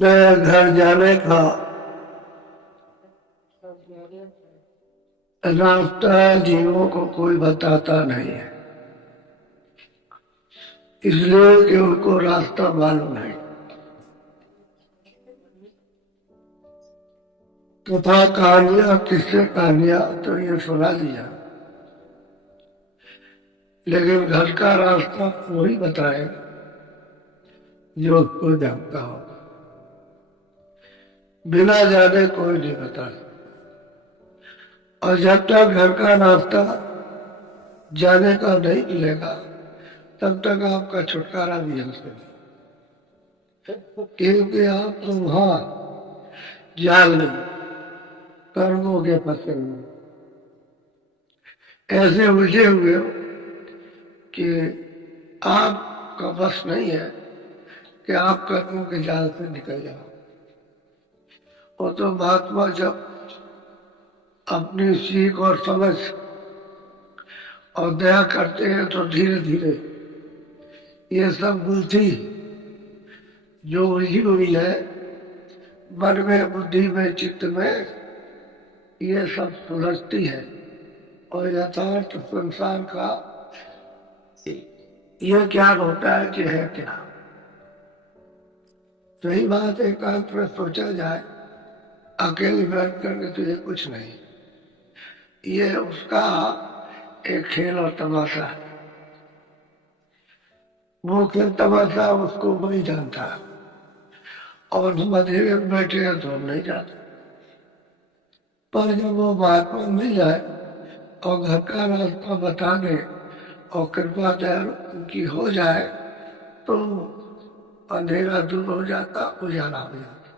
नया घर जाने का रास्ता जीवों को कोई बताता नहीं है, इसलिए कि उनको रास्ता मालूम नहीं। कथा कहानियां, किससे कहानियां तो ये सुना दिया, लेकिन घर का रास्ता वही बताएगा जो उसको जानता हो। बिना जाने कोई नहीं बता सकता। और जब तक घर का रास्ता जाने का नहीं मिलेगा तब तक आपका छुटकारा भी हमसे नहीं, क्योंकि आप तो वहां जाल में कर्मों के फंसे हुए, ऐसे उलझे हुए हो कि आपका बस नहीं है कि आप कर्मों के जाल से निकल जाओ। वो तो महात्मा जब अपनी सीख और समझ और दया करते हैं तो धीरे धीरे ये सब बुद्धि जो उलझी हुई है मन में, बुद्धि में, चित्त में, ये सब सुलझती है और यथार्थ संसार का यह ज्ञान होता है कि है क्या। सही बात एकांत में सोचा जाए, अकेले बैठ करके तुझे कुछ नहीं, ये उसका एक खेल और तमाशा है। वो खेल तमाशा उसको वही जानता है और हम अंधेरे में बैठे हैं तो हम नहीं जानते। पर जब वो महात्मा मिल जाए और घर का रास्ता बता दे और कृपा दया उनकी हो जाए तो अंधेरा दूर हो जाता, उजाला हो जाता,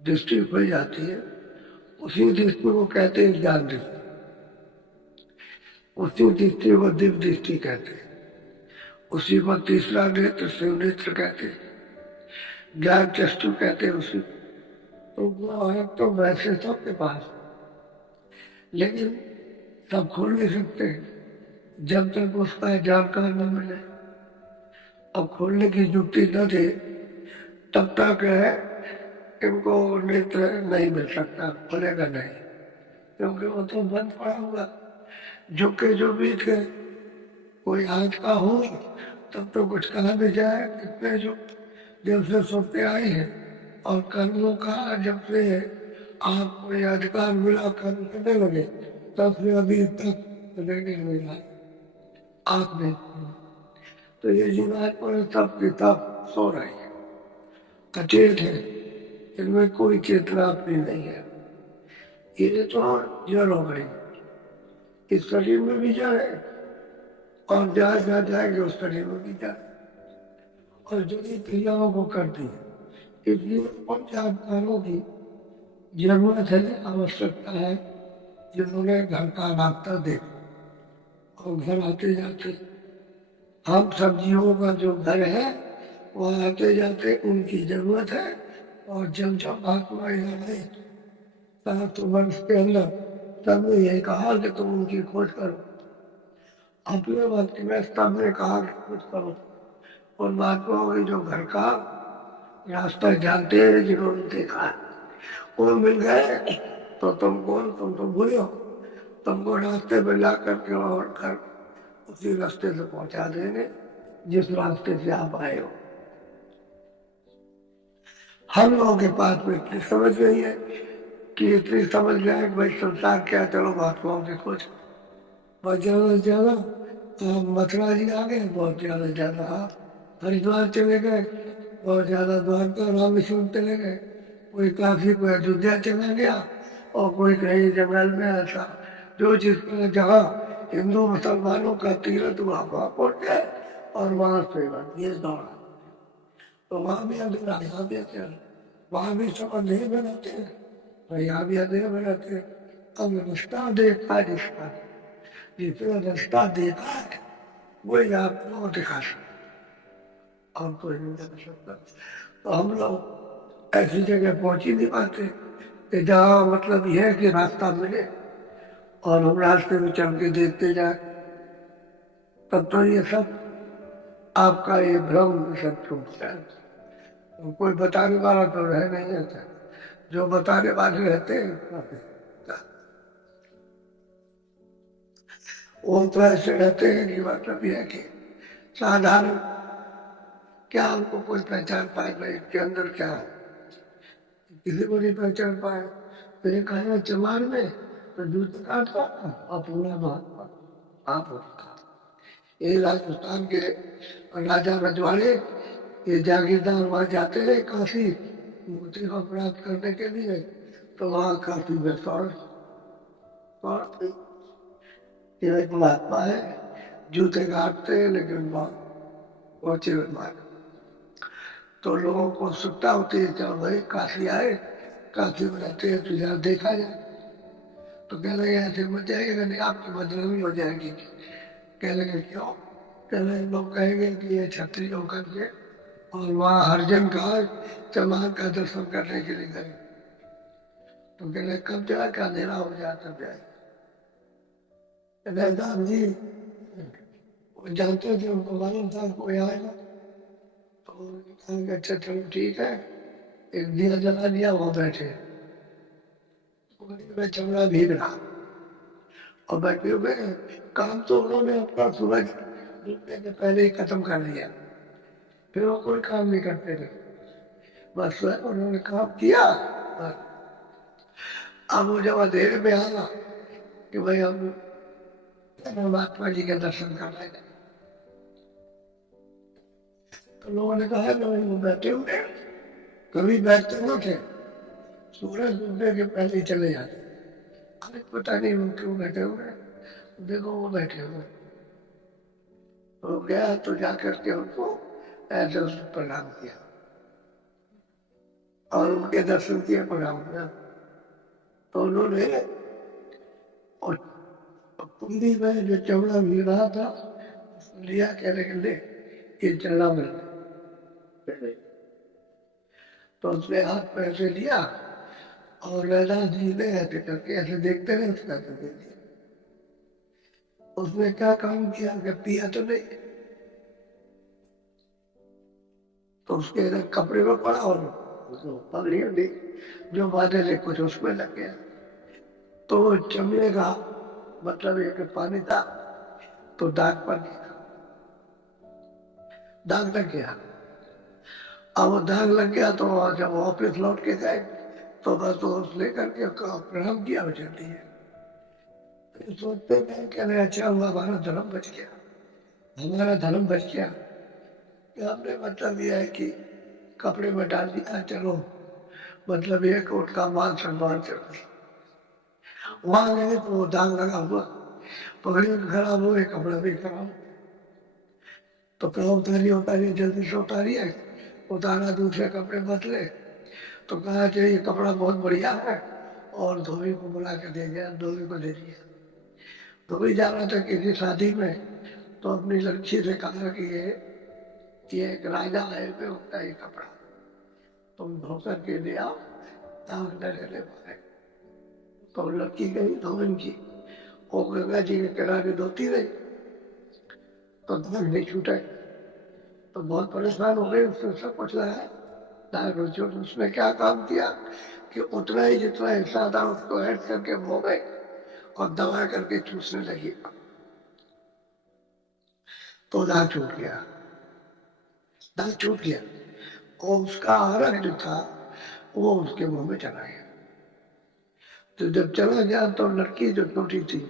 दृष्टि खुल जाती है। उसी दृष्टि को कहते हैं ज्ञान दृष्टि, उसी दृष्टि को दिव्य दृष्टि कहते हैं, उसी को तीसरा नेत्र शिव नेत्र कहते हैं, ज्ञान चक्षु कहते हैं उसी। तो वो है तो वैसे सबके पास, लेकिन सब खोल नहीं सकते जब तक उसका जानकार न मिले। अब खोलने की युक्ति न दे तब तक है इनको नेत्र नहीं मिल सकता, खुलेगा नहीं, क्योंकि वो तो बंद पड़ा हुआ। झुके जो बीत गए, कोई आज का हो तब तो कुछ कहा भी जाए, कितने जो जब से सोते आए हैं और कर्मों का जब से आपको ये अधिकार मिला, कर्म करने लगे, तब से अभी तक नहीं मिला आप में। तो ये जीवात्मा सब की तब सो रही है, अचेत है, इनमें कोई चेतना अपनी नहीं है। ये तो जड़ हो गई, इस शरीर में भी जड़ है और जहाँ जहाँ जाएंगे उस शरीर में भी जड़, और जड़ी क्रियाओं को करती है। इसलिए उन जानकारों की जरूरत है, आवश्यकता है, जिन्होंने घर का रास्ता देखा और घर आते जाते, हम सब जीवों का जो घर है वह आते जाते उनकी जरूरत है। और जब जब महात्मा यहाँ आए 7 वर्ष के अंदर, तब ने यही कहा कि तुम उनकी खोज करो। अपने वक्त में सबने कहा कि खोज करो उन महात्माओं की जो घर का रास्ता जानते हैं, जिन्होंने देखा है, वो मिल गए तो तुम कौन, तुम तो भूले हो, तुमको रास्ते में ला करके और कर उसी रास्ते से पहुंचा देंगे जिस रास्ते से आप आए हो। हम लोगों के पास में इतनी समझ नहीं है कि इतनी समझ गए कि भाई संसार क्या, चलो महात्माओं की खोज। बहुत ज्यादा से ज्यादा मथुरा जी आ गए, बहुत ज्यादा से ज्यादा हरिद्वार चले गए, बहुत ज्यादा द्वारका रामेश्वरम चले गए, कोई काशी, कोई अयोध्या चला गया और कोई कहीं जंगल में, ऐसा जो जिसका जहाँ हिंदू मुसलमानों का तीर्थ वहाँ पहुंच गए और वहां से ये दौड़ा। तो वहां भी अंधेरा, यहाँ भी अंधेरा, वहां भी सब अंधेरे में रहते हैं और यहाँ भी अंधेरे में रहते हैं। अब रास्ता देखा जिसका, जिसने रास्ता देखा है वही आपको दिखा सकता और कोई नहीं दिखा सकता। तो हम लोग ऐसी जगह पहुंच ही नहीं पाते कि जहाँ मतलब यह है कि रास्ता मिले और हम रास्ते में चल के देखते जाए, तब तो ये सब आपका ये भ्रम सब छूट जाए। कोई बताने वाला तो रह नहीं रहता, जो बताने वाले रहते हैं वो तो ऐसे रहते हैं कि मतलब यह है कि साधारण, क्या उनको कोई पहचान पाए नहीं इसके अंदर क्या है, किसी को नहीं पहचान पाए। तो ये कहना चमार में तो जूते काटता और पूरा महात्मा आप होता। ये राजस्थान के राजा रजवाड़े, ये जागीरदार वहां जाते रहे काशी मुक्ति को प्राप्त करने के लिए, तो वहां काफी में सौर ये एक महात्मा है, जूते काटते हैं लेकिन बहुत पहुंचे हुए मार। तो लोगों को उत्सुकता होती है चलो भाई काशी आए, काशी में रहते हैं तो जरा देखा जाए। तो कह लगे ऐसे मत जाएगा नहीं, आपकी बदनामी हो जाएगी। कह लगे क्यों? कह लगे लोग कहेंगे कि ये क्षत्रिय होकर के और वहाँ हरिजन का चमार का दर्शन करने के लिए गए। तो कह लगे कब जाए, क्या अंधेरा हो जाए तब जाए। दाम जी वो जानते थे, उनको मालूम था कोई आएगा, तो उन्होंने कहा कि अच्छा चलो ठीक है, एक दिया जला दिया, वहां बैठे में चमड़ा भीग रहा और बैठे हुए काम तो उन्होंने अपना सूरज डूबने के पहले ही खत्म कर लिया, फिर वो कोई काम नहीं करते थे, बस उन्होंने काम किया। अब वो जब अंधेरे में आना कि भाई हम महात्मा जी के दर्शन कर रहे हैं, तो लोगों ने कहा कि भाई वो बैठे हुए, कभी बैठते न थे, सूरज डूबने के पहले ही चले जाते। अरे पता नहीं वो क्यों बैठे हुए, देखो वो बैठे हुए। तो गया तो जाकर के उनको ऐसे उसको प्रणाम किया और उनके दर्शन किए, प्रणाम किया। तो उन्होंने और कुंडी में जो चमड़ा मिल रहा था लिया, कह रहे ले ये चढ़ा मिल। तो उसने हाथ में ऐसे लिया और लैला जी ने ऐसे करके ऐसे देखते रहे, उसका ऐसे दे दिया। उसने क्या काम किया कि पिया तो नहीं, तो उसके कपड़े में पड़ा और पगड़ी उड़ी जो बांधे थे कुछ उसमें लग गया। तो चमड़े का मतलब ये कि पानी था तो दाग पड़ गया, दाग लग गया। अब वो दाग लग गया तो जब वापिस लौट के गए तो बस तो लेकर के प्रणाम किया चलती है। तो सोचते हैं कि अरे अच्छा हुआ हमारा धर्म बच गया, हमारा धर्म बच गया कि हमने मतलब यह है कि कपड़े में डाल दिया, चलो मतलब ये कि उनका मान सम्मान चलो। वहां गए तो वो दाग लगा हुआ, पगड़ी भी खराब हुए, कपड़ा भी खराब। तो कहा उतारिए जल्दी से उतारिए, उतारा, दूसरे कपड़े बदले। तो कहा कि ये कपड़ा बहुत बढ़िया है, और धोबी को बुला के दे गया, धोबी को दे दिया। धोबी जा रहा था किसी शादी में, तो अपनी लड़की से कहा कि ये एक राजा है पे उनका ये कपड़ा तुम धो करके ले आओ, दाग न रहने पाए। तो लड़की गई धोबन की, वो गंगा जी के किनारे धोती रही, तो दाग नहीं छूटे। तो बहुत परेशान हो गए, उसने सब कुछ लगाया, दाग नहीं छूटे। उसने क्या काम किया कि उतना ही जितना हिस्सा था उसको ऐड करके मुंह में और दबा करके चूसने लगी, तो दाग छूट गया, दाग छूट गया। और उसका आरक जो था वो उसके मुंह में चला गया। तो जब चला गया तो लड़की जो छोटी थी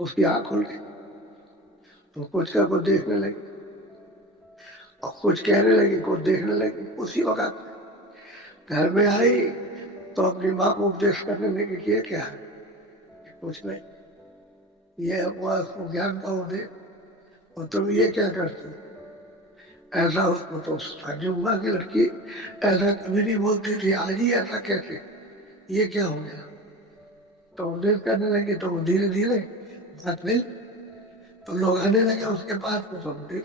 उसकी आंख खुल गई, तो कुछ का कुछ देखने लगी और कुछ कहने लगी, कुछ देखने लगी। उसी वक्त घर में आई तो अपनी माँ को उपदेश करने लगी कि ये क्या है, कुछ नहीं, ये हुआ उसको ज्ञान का उपदेश, और तुम ये क्या करती। ऐसा उसको तो ताज्जुब हुआ कि लड़की ऐसा कभी नहीं बोलती थी, आज ही ऐसा कैसे, ये क्या हो गया। तो उपदेश करने लगे तो धीरे धीरे बात मिल, तो लोग आने लगे उसके पास में, सुनते।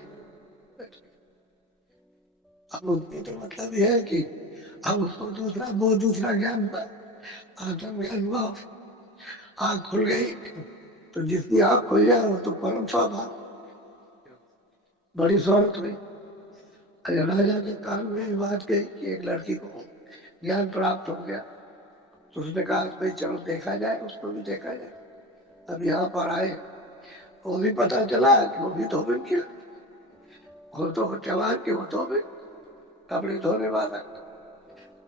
अब उसकी तो मतलब यह है कि अब उसको दूसरा वो दूसरा ज्ञान था, आत्म ज्ञान हुआ, आंख खुल गई। तो जिसकी आंख खुल जाए वो तो परम सौभाग्य, बड़ी शौहरत हुई। राजा के कान में ये बात गई कि एक लड़की को ज्ञान प्राप्त हो गया, तो उसने कहा भाई चलो देखा जाए, उसको भी देखा जाए। अब यहाँ पर आए, वो भी पता चला कि वो भी धोबी की, वो तो जवान की, वो धोबी कपड़े धोने वाला।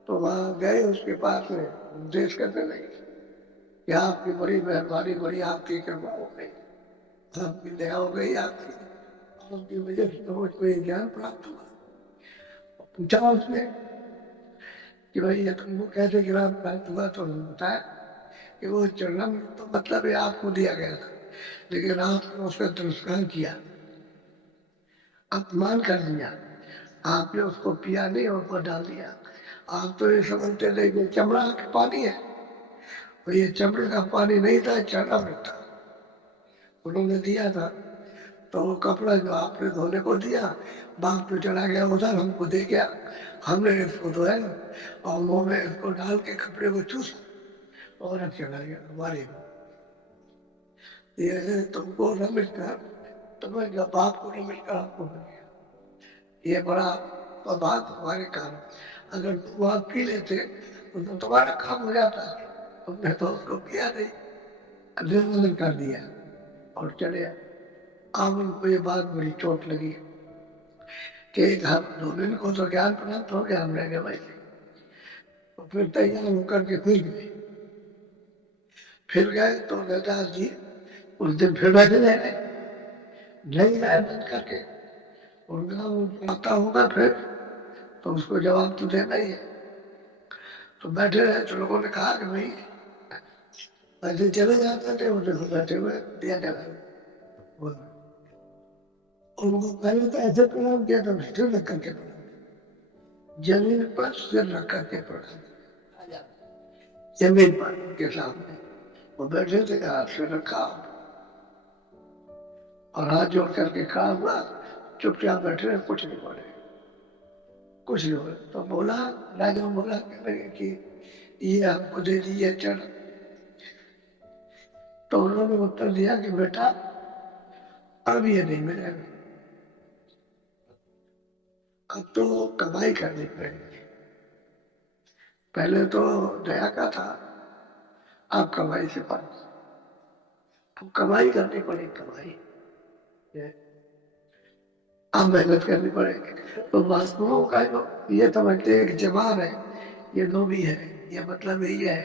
तो वहां गए, उसके पास में उपदेश करने लगे कि आपकी बड़ी मेहरबानी, बड़ी आपकी कृपा हो गई, आपकी दया हो गई, आपकी वजह से मुझको ये ज्ञान प्राप्त हुआ। पूछा उसने कि भाई ये तुमको कैसे ज्ञान प्राप्त हुआ, तो उन्होंने बताया कि वो चरणम तो मतलब ये आपको दिया गया था, लेकिन आपने उसका तिरस्कार किया, अपमान कर दिया, आपने उसको पिया नहीं और ऊपर डाल दिया। आप तो ये समझते थे कि चमड़ा का पानी है, और ये चमड़े का पानी नहीं था, चढ़ा था, उन्होंने दिया था। तो वो कपड़ा जो आपने धोने को दिया, बाग पे चला गया, उधर हमको दे गया, हमने इसको धोया और मुंह में इसको डाल के कपड़े को चूस और अब चला गया हमारे। ये तुमको न मिलकर, तुम्हें जब बाप को न मिलकर आपको मिल गया, ये बड़ा बात हमारे काम। अगर तुम वहां पी लेते तो तुम्हारा काम हो जाता, तुमने तो उसको पिया नहीं, अध्ययन कर दिया और चले। अब उनको ये बात बड़ी चोट लगी कि हम धोबिन को तो ज्ञान प्राप्त हो गया, हमने कहा भाई, तो फिर तैयार होकर के फिर गए तो गदास जी उस दिन फिर बैठे रहे, नहीं आए बंद करके, उनका आता होगा फिर तो उसको जवाब तो देना ही है। तो बैठे रहे, तो लोगों ने कहा कि भाई ऐसे चले जाते थे, उसे बैठे हुए दिया चला। उनको पहले तो ऐसे प्रणाम किया था, सिर रख करके प्रणाम, जमीन पर सिर रख करके प्रणाम, जमीन पर उनके सामने वो बैठे थे, हाथ से रखा और हाथ जोड़ करके कहा हुआ, चुपचाप बैठे रहे, कुछ नहीं बोले, कुछ नहीं बोले। तो बोला, राजा बोला कि ये हमको दे दिए चढ़। तो उन्होंने उत्तर दिया कि बेटा अब ये नहीं मिलेगा, अब तो कमाई करनी पड़ेगी। पहले तो दया का था, अब कमाई से पास, अब कमाई करनी पड़ेगी, कमाई अब मेहनत करनी पड़ेगी। तो मजदूरों का ये समझते हैं कि जवान है, ये धोबी है, ये मतलब यही है,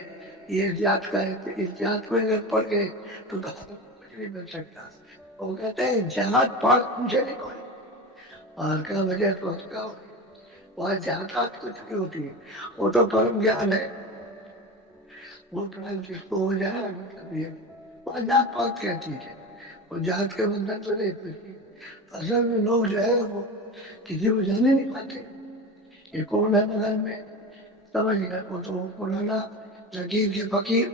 ये इस जात का है, तो इस जात में अगर पड़ गए तो कुछ नहीं मिल सकता। वो कहते हैं जात पात पूछे नहीं कोई, और का वजह तो उसका वहाँ जात पात कुछ नहीं होती है, वो तो परम ज्ञान है, वो प्राण जिसको हो जाए मतलब ये वहाँ जात पात क्या चीज है, वो जात के बंधन तो नहीं पड़ती। असल में लोग जो है वो किसी को जाने नहीं पाते, ये कौन है बगल में, समझ गए, वो तो पुराना लकीर के फकीर।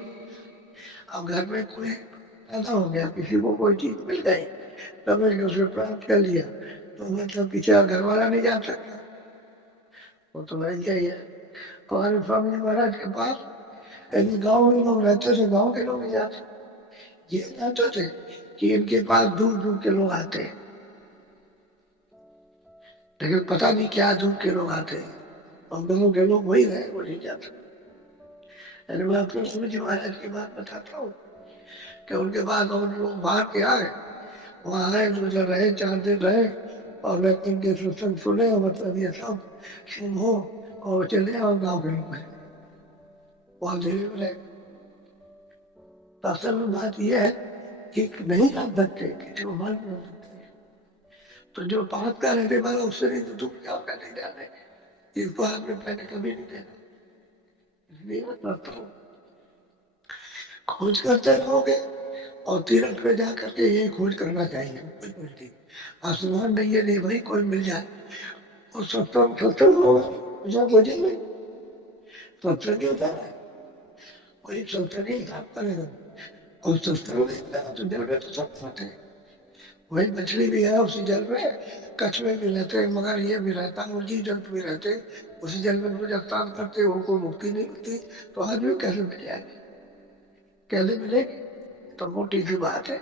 अब घर में कोई पैदा हो गया, किसी को कोई चीज मिल गई, समझ के उसे प्राप्त कर लिया, तो मतलब पीछे घर वाला नहीं जा सकता, वो तो वही है। हमारे स्वामी महाराज के पास गांव में लोग रहते थे, गांव के लोग नहीं जाते, ये जानते थे कि इनके पास दूर दूर के लोग आते हैं, लेकिन पता नहीं क्या दूर के लोग आते हैं, और दोनों के लोग वही रहे, वो नहीं जाते। अरे मैं अपने स्वामी जी महाराज की बात बताता हूँ कि उनके बाद और लोग बाहर के आए, वहाँ आए तो जब रहे 4 दिन रहे, और वे उनके सत्संग सुने, और मतलब ये सब शुभ हो और चले और गाँव के लोग वहाँ धीरे रहे। तो असल में बात यह है कि नहीं कर सकते, किसी को मान नहीं सकते, तो जो बात का रहने वाला उससे नहीं तो तुम क्या कहने जाने, इस बात में पहले कभी नहीं देना। इसलिए मैं कहता हूँ खोज करते रहोगे, और तीरथ पे जा करके यही खोज करना चाहिए, बिल्कुल ठीक। आसमान नहीं है, नहीं भाई कोई मिल जाए, और सत्संग सत्संग होगा, पूजा खोजे में सत्संग होता है, कोई सत्संग ही हिसाब करेगा, और सत्संग नहीं मिला तो जल में तो सब खाते हैं, वही मछली भी है उसी जल में, कछुए भी रहते हैं, मगर ये भी रहता है, उसी जल भी रहते, उसी जल में जब स्नान करते उनको मुक्ति नहीं मिलती, तो आदमी कैसे मिल जाएगी, कैसे मिलेगी। तो मोटी सी बात है,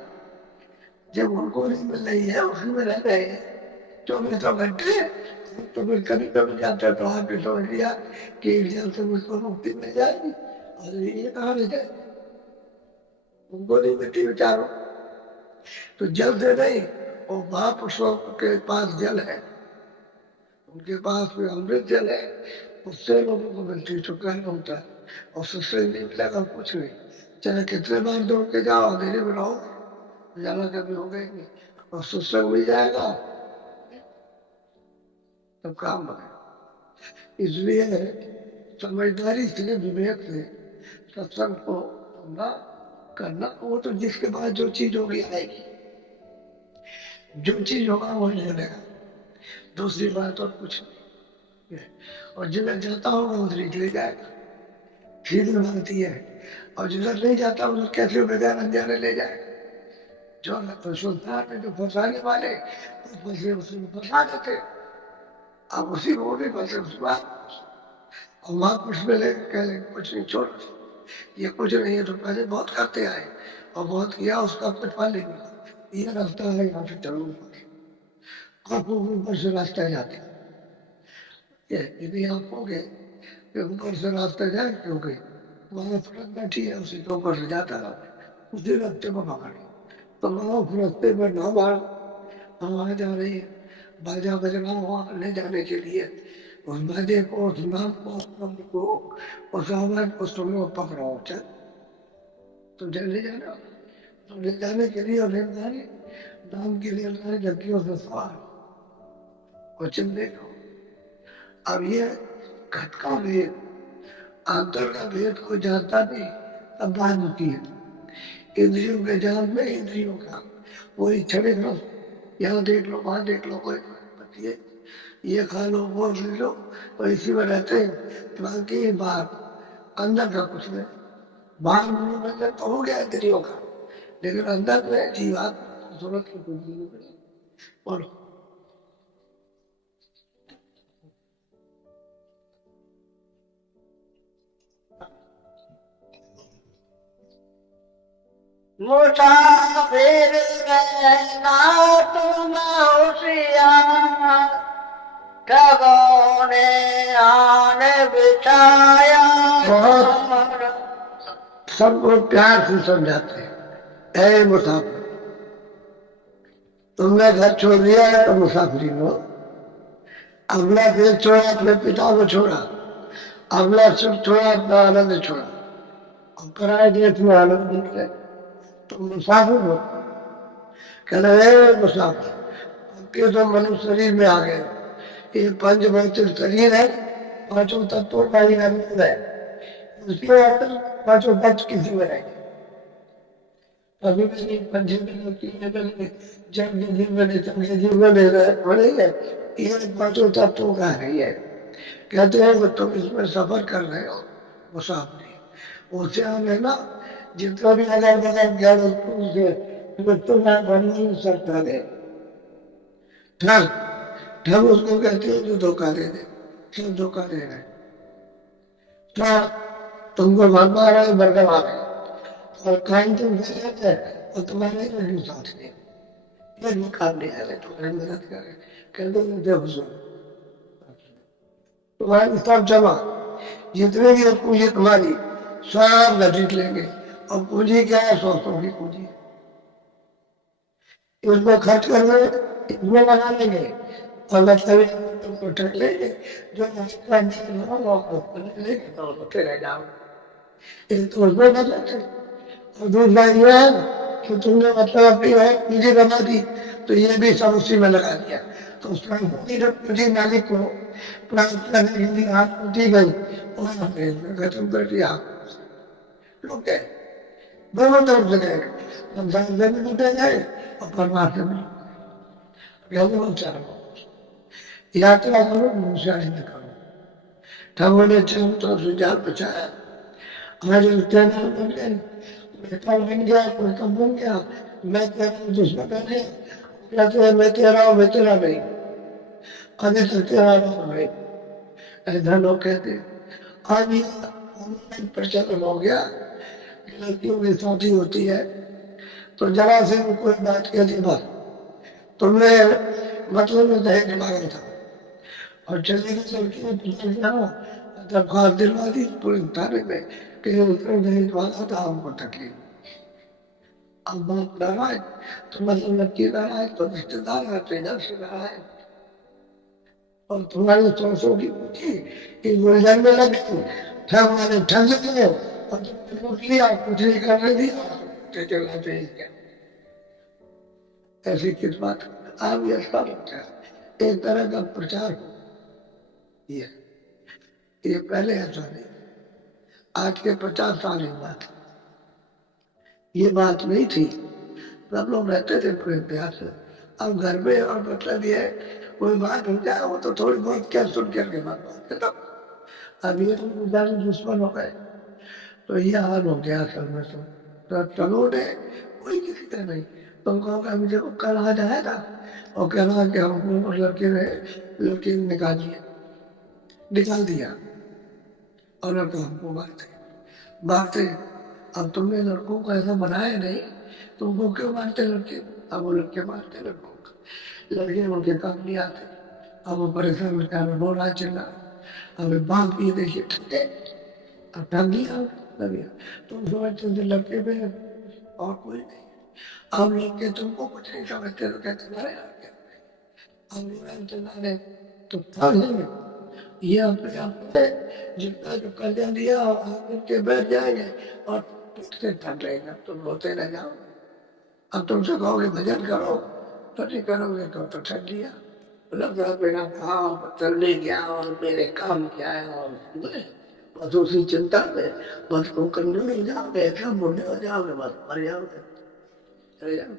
जब उनको नहीं मिल रही है, उसी में रह रहे हैं 24 घंटे, तो फिर कभी कभी जाता तो आपने समझ लिया कि एक जल से मुझको मुक्ति मिल जाएगी, और ये कहाँ ले जाएगी, उनको नहीं मिलती विचारों। तो जल से नहीं, वो महापुरुषों के पास जल है, उनके पास में अमृत जल है, उससे लोगों को मिलती तो कहना होता है। और उससे नहीं मिलेगा कुछ नहीं, चाहे कितने बार दौड़ के जाओ, अंधेरे में रहो, उजाला कभी होगा ही नहीं। और सत्संग मिल जाएगा तब काम बने। इसलिए समझदारी से, विवेक से सत्संग को ना करना। वो तो जिसके पास जो चीज होगी आएगी, जो चीज होगा वो मिलेगा, दूसरी बात और कुछ नहीं। और जिधर जाता होगा उधर चले जाएगा, सीधी बनती है। और जिधर नहीं जाता उधर कैसे बेगान अनजाने ले जाएगा। जो तो सुल्तान में जो फंसाने वाले फंसे, उसमें फंसा देते, अब उसी को भी फंसे उस बात। और वहां कुछ मिले कह कुछ नहीं, छोड़, ये कुछ नहीं है, तो पहले बहुत करते आए और बहुत किया, उसका कुछ फल नहीं मिला। ये रास्ता है, यहाँ से चलो ऊपर, आप ऊपर से रास्ता जाते, यदि आप हो गए ऊपर से रास्ता जाए, क्योंकि वहां फरक बैठी है, उसी के ऊपर से जाता रहा, उसी रास्ते को पकड़, तो वहां उस रास्ते पर ना बाढ़ हवा जा रही है, बाजा बज रहा वहां ले जाने के लिए, उस बाजे को, उस नाम को, को, उस आवाज को तुम लोग पकड़ो, चल तुम ले जाना, तुम ले जाने के लिए और ले जाने नाम के लिए लाए लड़कियों से सवार और चल देखो। अब ये घट का भेद, अंतर का भेद कोई जानता नहीं, अब बात होती है इंद्रियों के जान में, इंद्रियों का वही छड़े लो, यहाँ देख लो, वहां देख लो, कोई बताइए, ये खा लो, वो ले लो, और इसी में रहते हैं। बाकी बाहर अंदर का कुछ नहीं, बाहर मनोरंजन तो हो गया इंद्रियों का, लेकिन अंदर में जीवात्मा जरूरत की कुछ नहीं पड़ी। बोलो मुसाफिर रहना तुम होशियार, ठगों ने आन बिछाया। सबको प्यार से समझाते हैं, ऐ मुसाफिर, तुमने घर छोड़ दिया है तो मुसाफिरी लो। अगला देश छोड़ा, अपने पिता को छोड़ा, अगला सुख छोड़ा, अपना आनंद छोड़ा, और पराये देश में आनंद निकले, तो मुसाफिर हो। कहना है मुसाफिर, आपके तो मनुष्य शरीर में आ गए, ये पंच भौतिक शरीर है, पांचों तत्वों का ही आनंद है, उसके अंदर पांचों तत्व किसी में रहेंगे। अभी भी पंचे में जब निधि में जीवन बढ़ेंगे, ये पांचों तत्वों का है। ये कहते हैं कि तुम इसमें सफर कर रहे हो मुसाफिरी, उससे हमें ना जितना भी अगर बगैर ज्ञान उसे मृत्यु ना बन नहीं सकता है। ठग, ठग उसको कहते हैं जो धोखा दे दे, सब धोखा दे रहे, तुमको भर पा रहे बरकम आ रहे, और काम तुम है और तुम्हारे भी साथ में ये निकाल दिया है, तुम्हारी मदद करे, कहते हैं देखो सुन, तुम्हारी सब जमा, जितने भी पूंजी तुम्हारी सब घटित लेंगे, और पूंजी क्या है, सौसों की पूंजी, उसको खर्च करने इसमें लगा लेंगे, और मतलब तुमको ठग लेंगे, जो लेके रह जाओ, तो उसमें बदलते। और दूसरा ये है कि तुमने मतलब अपनी पूंजी बना दी, तो ये भी सब उसी में लगा दिया, तो उसका पूंजी मालिक को प्राप्त करने के लिए हाथ पूंजी गई, खत्म कर दिया, लोग गए दोनों तरफ से गए, संसार से भी लुटे गए और परमार से भी। यात्रा करो, होशियारी न करो। ठाकुर ने चारों तरफ से जाल बचाया, हमारे उत्तेजना बन गए, बेटा बन गया, कोई कम बन गया, मैं तेरा दुश्मन है, कहते हैं मैं तेरा हूं, मैं तेरा नहीं, अभी तक तेरा नहीं, ऐसा लोग कहते। आज ये प्रचलन हो गया, लड़कियों की शादी होती है तो जरा से कोई बात कह दी, बस तुमने मतलब में दहेज मांगा था, और चले गए लड़की ने पूछा क्या दरख्वास्त दिलवा दी पुलिस थाने में कि उतने दहेज वाला था, हमको तकलीफ। अब बाप नाराज तो मतलब लड़की नाराज तो रिश्तेदार आते इधर से नाराज, और तुम्हारी सरसों की पूछी कि गुलजार में लग गई, ठग वाले ठग गए और तुमने लूट लिया, कुछ नहीं करने दिया, चलाते ही क्या। ऐसी किस बात आप ये सब एक तरह का प्रचार ये ये पहले ऐसा नहीं, आज के 50 साल की बात, ये बात नहीं थी। सब लोग रहते थे प्रेम प्यार से। अब घर में और मतलब ये है, कोई बात हो जाए वो तो थोड़ी बहुत क्या सुन करके बात खत्म। अब ये तो ज्यादा दुश्मन हो गए, तो ये हाल हो गया असल में। तो चलो ने कोई किसी का नहीं, तुम कहोगे अभी देखो कल आ जाएगा और कह रहा कि हमको लड़की ने निकाल दिया और लड़का हमको मारते। अब तुमने लड़कों को ऐसा बनाया नहीं, तुमको क्यों मारते लड़के? अब वो लड़के मारते लड़कों को, लड़के उनके काम नहीं आते। अब वो परेशान बेचारा रो रहा चिल्ला, अब बाप ये देखिए ठंडे, अब ठग गया लगे। तुम समझते थे लड़के पे और कोई नहीं, अब लड़के तुमको कुछ नहीं समझते तो कहते तुम्हारे लड़के, अब चिल्लाने तो ठग है। ये अपने आप जितना जो कल्याण दिया आकर के बैठ जाएंगे और टूटते थक रहेगा, तुम रोते न जाओ। अब तुमसे कहोगे भजन करो तो नहीं करोगे तो ठग दिया, लग रहा मेरा काम चलने गया और मेरे काम क्या है, और बस उसी चिंता में बस को करने नहीं जाओगे, ऐसा बुढ़े हो जाओगे, बस मर जाओगे, चले जाओ।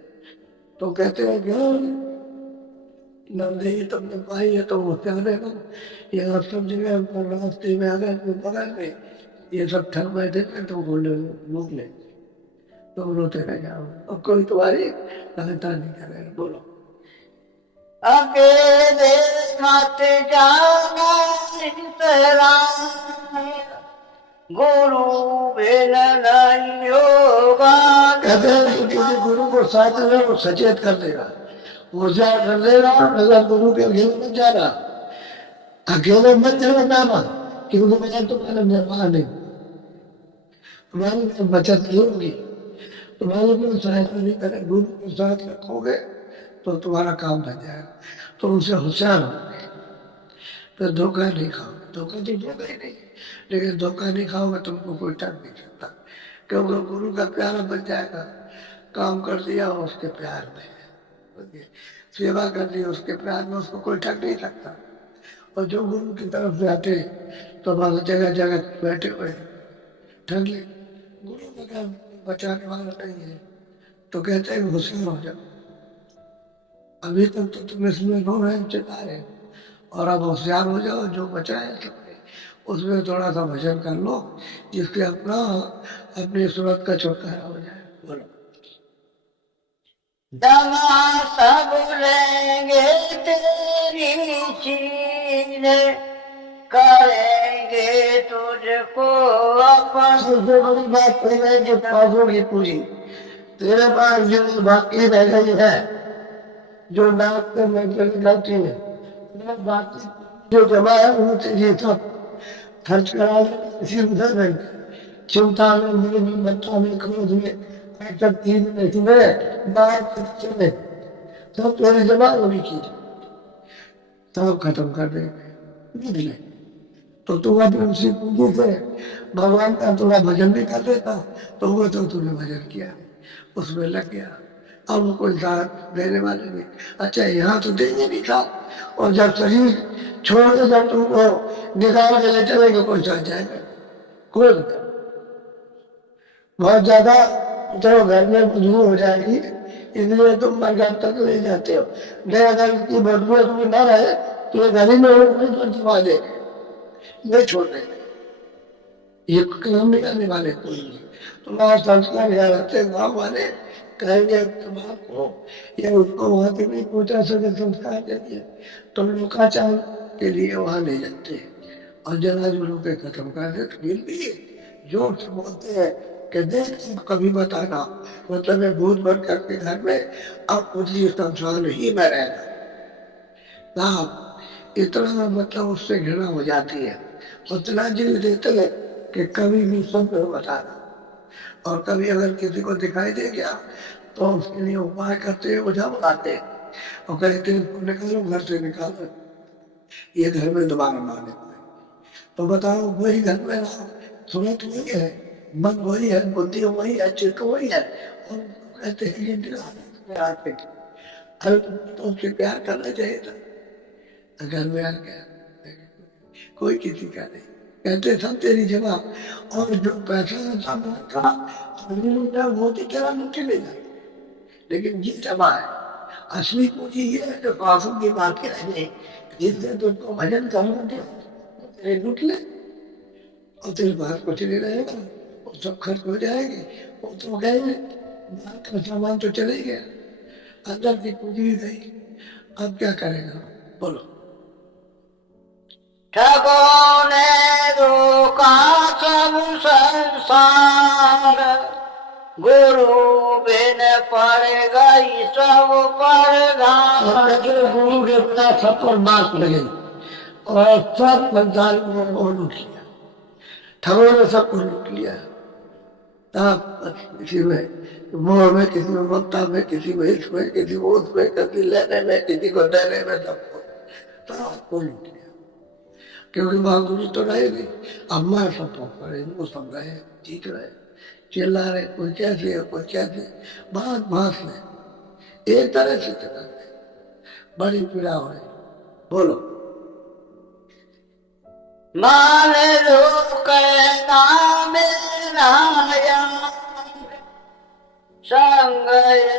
तो कहते हैं कि नंदी तुमने पाई है तो वो प्यारे को यहाँ सब जगह पर रास्ते में अगर बगल में ये सब ठग बैठे थे तो बोले लोग ले, तुम रोते रह जाओ और कोई तुम्हारी सहायता नहीं करेगा। बोलो अकेले मत जाना तेरा, गुरु बिन नहीं होगा। कहते हैं कि किसी गुरु को साथ में वो सचेत कर देगा, होशियार कर देगा। अगर गुरु के अकेले मत जाना, अकेले मत जाना, क्योंकि मैं तुम्हारा निर्वाह नहीं, तुम्हारी बचत नहीं होगी, तुम्हारी कोई सहायता नहीं करे। गुरु को साथ रखोगे तो तुम्हारा काम बन जाएगा, तो उनसे होशियार होगे, तो धोखा नहीं खाओगे। धोखा तो धोखा ही नहीं, लेकिन धोखा नहीं खाओगे तुमको कोई ठग नहीं सकता, क्योंकि गुरु का प्यारा बन जाएगा। काम कर दिया उसके प्यार में, सेवा कर दी उसके प्यार में, उसको कोई ठग नहीं सकता। और जो गुरु की तरफ से आते तो बस जगह जगह बैठे हुए ठग ले, गुरु का काम बचाने वाला नहीं है, तो कहते हैं होशियार हो जाओ। अभी तक तो तुम इसमें रो रहे चिल्ला रहे, और अब होशियार हो जाओ, जो बचा है तुमने उसमें थोड़ा सा भजन कर लो, जिससे अपनी सूरत का छुटकारा हो जाए। बोलो दमा सब लेंगे तेरी चीज, करेंगे तुझको अपन। सबसे बड़ी बात पहले कि पासों की पूरी तेरे पास जो बाकी रह गई है, जो नाक पे लगती है, बाकी जो जमा है वो तेरी सब खर्च करा ले इसी उधर में, चिंता में, मोह में, मत्ता में, क्रोध में, तीन में, तुम्हें बात में सब तेरे जमा होगी की सब खत्म कर दे। तो तू अपने उसी पूंजी से भगवान का थोड़ा भजन भी कर देता, तो वो तो तूने भजन किया, उसमें लग गया। अब वो कोई साथ देने वाले नहीं। अच्छा यहाँ तो देंगे नहीं था, और जब शरीर छोड़ के जब तुमको निकाल के ले चलेंगे कोई साथ जाएगा, कोई बहुत ज्यादा तो घर में बदबू हो जाएगी, इसलिए तुम मरघट तक ले जाते हो। नहीं अगर इसकी बदबू तुम्हें न रहे तो ये घर ही में तो दबा दे, नहीं छोड़ देंगे, ये काम नहीं करने वाले कोई नहीं। तुम्हारा संस्कार यहाँ रहते गाँव वाले कहेंगे तुम्हारा या उसको वहां तक नहीं पहुंचा सके संस्कार के लिए, तो लोकाचार के लिए वहां ले जाते हैं और जरा जो के खत्म कर दे। तो फिर भी जोर से बोलते हैं कि देख कभी बताना, मतलब मैं भूत भर करके घर में अब मुझे संसार ही में रहना। साहब इतना मतलब उससे घृणा हो जाती है, उतना जीव देते हैं कि कभी भी सब बता रहा। और कभी अगर किसी को दिखाई दे गया तो उसके लिए उपाय करते हैं, ओझा बुलाते हैं और कहते हैं इसको निकालो, घर से निकालो, ये घर में दोबारा ना आने पाए। तो बताओ, वही घर में रहो, सूरत वही है, मन वही है, बुद्धि वही है, चित्त वही है, और कहते हैं ये निकालो आके। अरे तो उससे प्यार करना चाहिए था, घर में आके कोई किसी का नहीं, कहते सब तेरी जवाब। और जो पैसा था वो तो तेरा लूटे ले जाए, लेकिन ये जमा है। असली पूंजी ये है जो फांसू की बाकी रह गई, जिसने तुमको भजन करना दे तेरे लूट ले, और तेरे पास कुछ नहीं रहेगा, वो सब खर्च हो जाएगी, वो तो गए, बाहर का सामान तो चले गया, अंदर की पूंजी भी गई। अब क्या करेगा बोलो? ठगों ने रोका सब संसार, गुरु बिन पड़ गई सब पर और गुरु के बिना सब पर मात लगे और सब संसार को लूट लिया, ठगों ने सबको लूट लिया। किसी में मोह में, किसी में ममता में, किसी में इश्क में, किसी को उसमें, किसी लेने में, किसी को देने में, सबको लूट लिया। क्योंकि वहां गुरु तो रहे नहीं, अब मैं सब पड़े, वो सब रहे, ठीक रहे, चिल्ला रहे, कोई कैसे है, कोई कैसे, बात बात में एक तरह से चला रहे, बड़ी पीड़ा हो रही। बोलो। मान लो कहना मेरा संग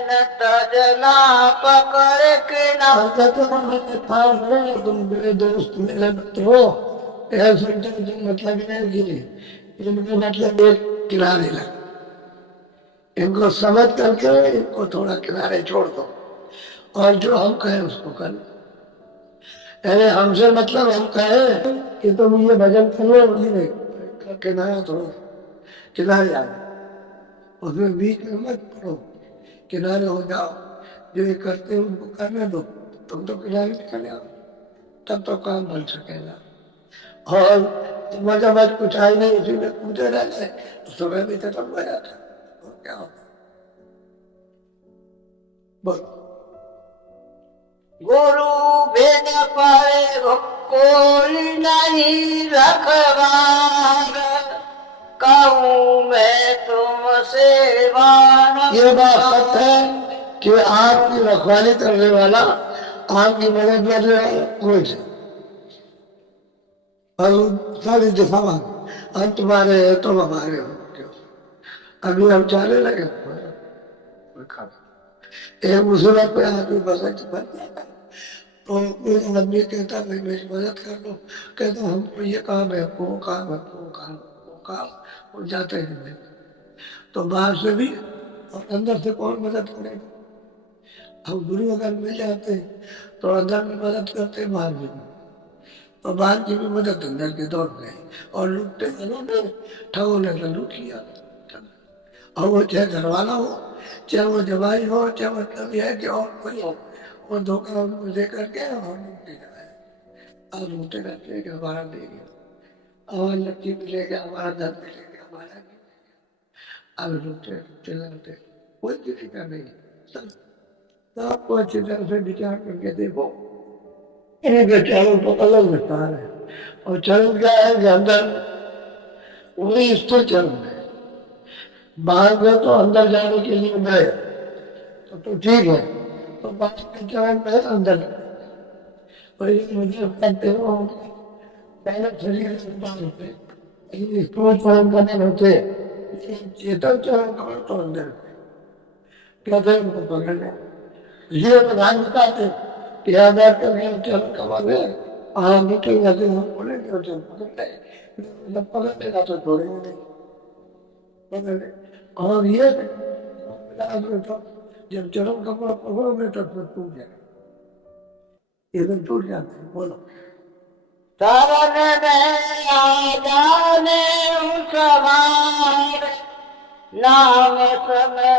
न तजना पकड़ के ना। तुम मेरे दोस्त मेरे मित्र हो, ऐसे मतलब नहीं कि इनको मतलब एक किनारे लगा, इनको समझ करके इनको थोड़ा किनारे छोड़ दो, और जो हम कहें उसको कर लो। अरे हमसे मतलब हम कहें कि तुम ये भजन करो, किनारा थोड़ा किनारे आ जाओ, उसमें बीच में मत पड़ो, किनारे हो जाओ, जो ये करते हैं उनको करने दो, तुम तो किनारे निकल आओ, तब तो काम बन सकेगा। और मजा मत कुछ आई नहीं, उसी में कूदे रहते तो समय भी खत्म हो जाता, और क्या होता? बोल। गुरु बिन पड़े कोई नहीं रखवार, कहूँ मैं तुमसे ये बात सत्य है कि आपकी रखवाली करने वाला, आपकी मदद करने वाला कोई नहीं, और सारी दिशा हम तुम्हारे हैं, तुम हमारे हो। क्यों अभी हम चाहने लगे एक मुसीबत पे आदमी बन जाता, तो एक आदमी कहता भाई मेरी मदद कर दो, कहता हमको ये काम है, वो काम है, वो काम, वो काम, वो जाते हैं। तो बाहर से भी और अंदर से कौन मदद करेगा? हम गुरु अगर मिल जाते तो अंदर में मदद करते, बाहर भी, और बाहर की भी मदद अंदर की दौड़ गई, और लूटते ने ठगों ने तो लूट लिया। और वो चाहे घर वाला हो, चाहे वो जवाई हो, चाहे मतलब यह है कि और कोई हो, वो धोखा उनको दे करके और लूटे जाए। अब लूटे रहते हैं कि हमारा दे गया, हमारा लड़की मिलेगा, हमारा धन मिलेगा, हमारा नहीं मिलेगा। अब लूटे चलाते, कोई किसी का नहीं। सबको अच्छी तरह से विचार करके देखो, इनके चारों तो अलग विचार है, और चरण क्या है कि अंदर वही स्थिर चरण है। बाहर गए तो अंदर जाने के लिए गए तो ठीक है, तो बाहर के चरण में अंदर मुझे कहते हो पहले शरीर से बाहर होते, स्थूल चरण करने होते, चेतन चरण करो तो अंदर कहते हैं उनको पकड़ने। ये प्रधान बताते कि आधार करके चरण कमाने, हाँ निकल जाते हम बोलेंगे और चल पकड़ने, पकड़ लेगा तो छोड़ेंगे नहीं, पकड़े। और ये तो जब चरण कपड़ा पकड़ोगे तो टूट जाए, ये तो टूट जाते हैं। बोलो। शरण में आ जाने उस नाम समय